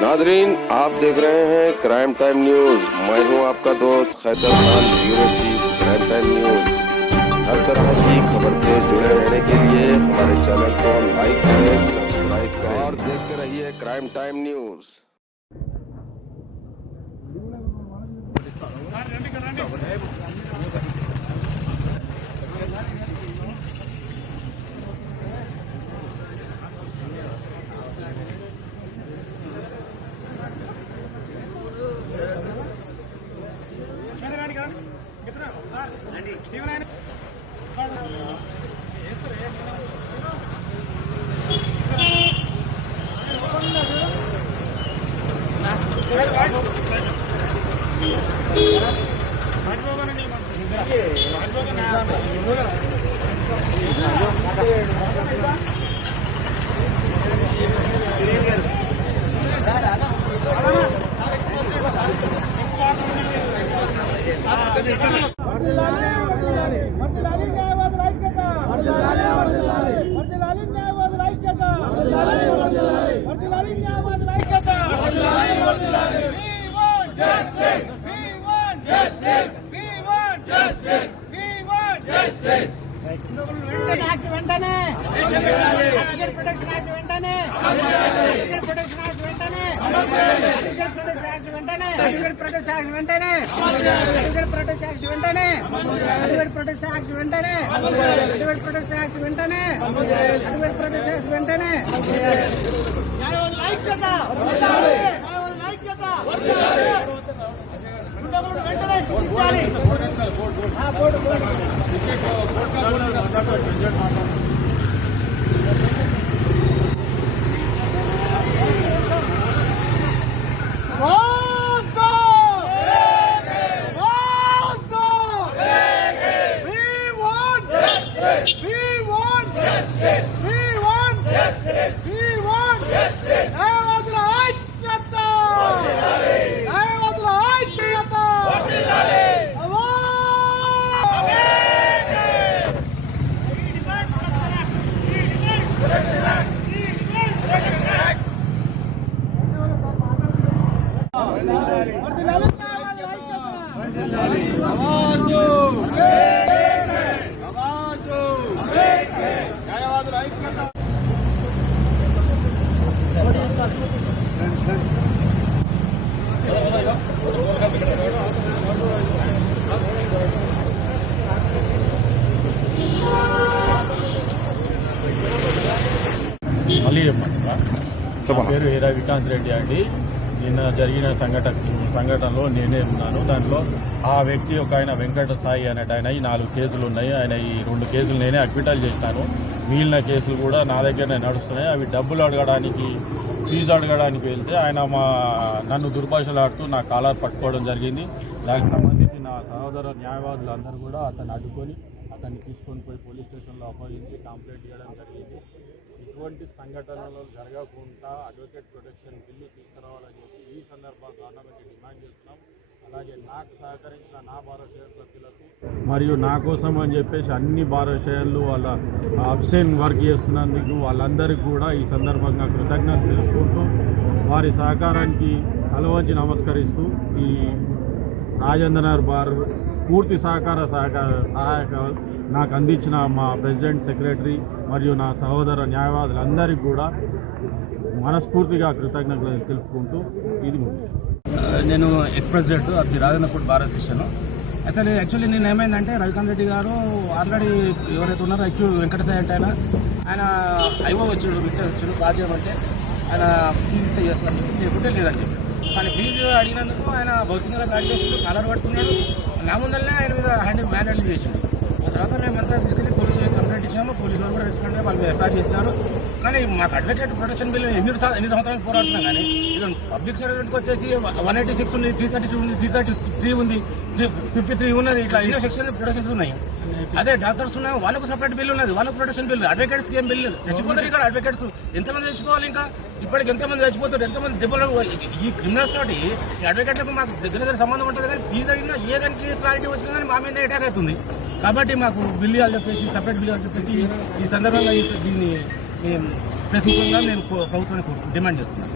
Nadreen, आप देख रहे हैं क्राइम टाइम न्यूज। मैं हूं आपका दोस्त Khaitar Khan, bureau chief crime time news. हर तरह की खबर से जुड़े रहने के लिए हमारे चैनल को लाइक करें, सब्सक्राइब करें और देखते रहिए क्राइम टाइम न्यूज। మళ్ళీ చెప్పండి. పేరు హీరా వికాంత్ రెడ్డి అండి. నిన్న జరిగిన సంఘటనలో నేనే ఉన్నాను. దాంట్లో ఆ వ్యక్తి ఒక ఆయన వెంకట సాయి అనేట ఆయన ఈ 4 కేసులు ఉన్నాయి. ఆయన ఈ 2 కేసులు నేనే అక్విటల్ చేసినాను. మిగిలిన కేసులు కూడా నా దగ్గరనే నడుస్తున్నాయి. అవి డబ్బులు అడగడానికి, ఫీజు అడగడానికి వెళ్తే ఆయన నన్ను దుర్భాషలాడుతూ నా కాలర్ పట్టుకోవడం జరిగింది. దానికి సంబంధించి నా సహోదర న్యాయవాదులు అందరూ కూడా అతన్ని అడ్డుకొని అతన్ని తీసుకొని పోయి పోలీస్ స్టేషన్లో అప్పగించి కంప్లైంట్ చేయడం జరిగింది. ఇటువంటి సంఘటనలు జరగకుండా అడ్వకేట్ ప్రొటెక్షన్ బిల్లు తీసుకురావాలని చెప్పి ఈ సందర్భంగా గవర్నమెంట్ డిమాండ్ చేస్తున్నాం. అలాగే నాకు సహకరించిన నా బార్ అసోసియేషన్ సభ్యులకు మరియు నా కోసం అని చెప్పేసి అన్ని బార్ అసోసియేషన్లు వాళ్ళ అబ్సెంట్ వర్క్ చేస్తున్నందుకు వాళ్ళందరికీ కూడా ఈ సందర్భంగా కృతజ్ఞత తెలుసుకుంటూ వారి సహకారానికి తలవంచి నమస్కరిస్తూ ఈ రాజేంద్రనగర్ బార్ పూర్తి సహాయక నాకు అందించిన మా ప్రెసిడెంట్, సెక్రటరీ మరియు నా సహోదర న్యాయవాదులందరికీ కూడా మనస్ఫూర్తిగా కృతజ్ఞతలు తెలుపుకుంటూ ఇది నేను ex president of the Rajendrapur bar association. అసలు యాక్చువల్లీ నేను ఏమైందంటే రవికాంత్ రెడ్డి గారు ఆల్రెడీ ఎవరైతే ఉన్నారో వెంకటసాయి అంటే ఆయన ఐఓ వచ్చాడు బాధ్యత అంటే ఆయన ఫీజు చేస్తాను లేకుంటే లేదని చెప్పి. కానీ ఫీజు అడిగినందుకు ఆయన భౌతికంగా దాడి చేసిండు, కాలర్ పట్టుకున్నాడు. నా ముందరనే ఆయన మీద హ్యాండిల్ చేసిండు. ఆ తర్వాత మేమంతా తీసుకెళ్ళి పోలీసు కంప్లైంట్ ఇచ్చాము. పోలీసు వాళ్ళు కూడా రెస్పాండ్ అయ్యి వాళ్ళు ఎఫ్ఐఆర్ చేసినారు. కానీ మాకు అడ్వకేట్ ప్రొటెక్షన్ బిల్ ఎన్ని సంవత్సరాలు పోరాడుతున్నాం. కానీ ఇది పబ్లిక్ సర్వెంట్కి వచ్చేసి 186 ఉంది, 332 ఉంది, 333 ఉంది, 53 ఉన్నది. ఇట్లా ఎన్నో సెక్షన్ ప్రొటెక్షన్స్ ఉన్నాయి. అదే డాక్టర్స్ ఉన్నాయి, వాళ్ళకు సపరేట్ బిల్ ఉన్నది, వాళ్ళకు ప్రొటెక్షన్ బిల్. అడ్వకేట్స్కి ఏం బిల్ లేదు. చచ్చిపోతారు ఇక్కడ అడ్వకేట్స్. ఎంతమంది చచ్చిపోవాలి? ఇంకా ఇప్పటికి ఎంతమంది చచ్చిపోతారు, ఎంతమంది దెబ్బలు. ఈ క్రిమినల్స్ తోటి ఈ అడ్వకేట్లకు మాకు దగ్గర సంబంధం ఉంటుంది. కానీ ఫీజు అడిగినా ఏ దానికి క్లారిటీ వచ్చినా కానీ మా మీద అటాక్ అవుతుంది. కాబట్టి మాకు బిల్లు ఇవ్వాలని చెప్పేసి, సపరేట్ బిల్లు అని చెప్పేసి ఈ సందర్భంగా దీన్ని మేము ప్రశ్నికంగా మేము ప్రభుత్వాన్ని డిమాండ్ చేస్తున్నాం.